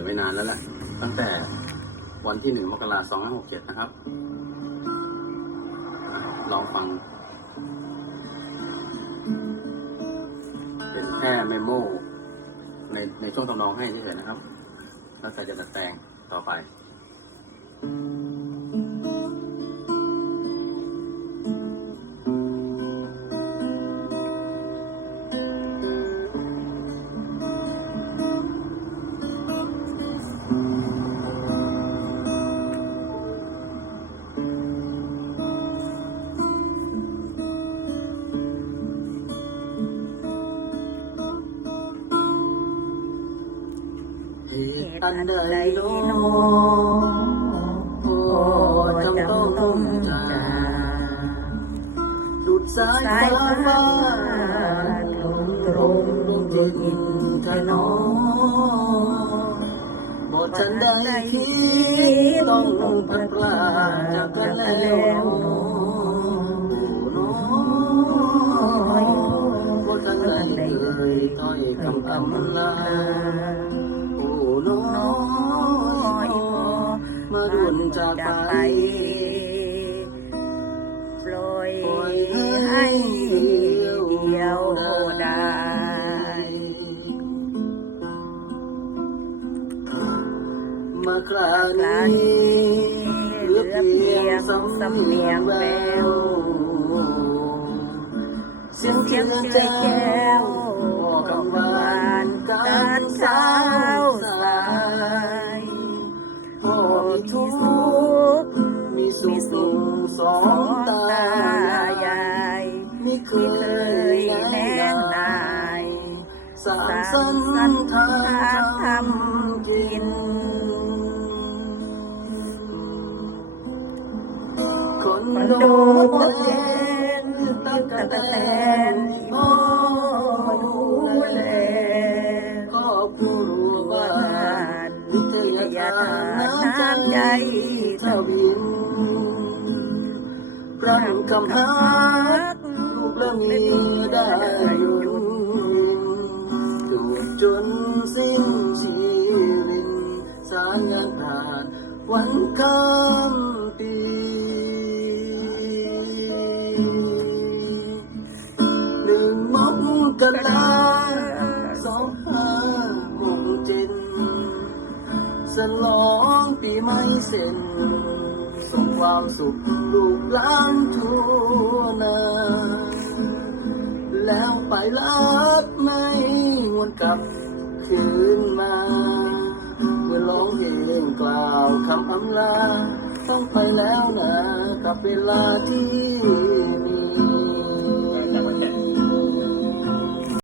ขียนไม่นานแล้วแหละตั้งแต่วันที่หนึ่งมกราสองห้าหกเจ็ดนะครับ ลองฟัง เป็นแค่เมโมในในช่วงทำนองให้เฉยๆนะครับ แล้วแต่จะดัดแปลงต่อไป อันใดโน้โอจำต้องจาดุดสายฟ้าฟ้าลงตรงลงจิตทะนอบทฉันได้ที่ต้องพัดพลาจากกันแล้วบทฉันได้เคยถ้อยคำอำลา โอ้น้อยมาด่วนจากไปปล่อยให้เดียวได้มาคราลานี้เหลือเพียงสำเนียงแววเสียงเสีเทียงนใจแก้ว ทุกข์มีสุขสองตายายไม่เคที่เคยแน่แน่นายสาสร้างสรรค์ทางทำกิน คนโดโดดดแดแดนตั้งกะแต่แตแตนอำน้ำใจใจทวินพระคำฮักลูกละมีได้ยู่ดูจนสิ้นชีวิตสารงานผ่านวันข้ามปีหนึ่งมกราสองห้า สลองปีไม่เส้นส่งความสุขลูกหลานทั่วนาแล้วไปลัดไม่หวนกลับคืนมาเมื่อร้องเพลงกล่าวคำอำลา ต้องไปแล้วนะกับเวลาที่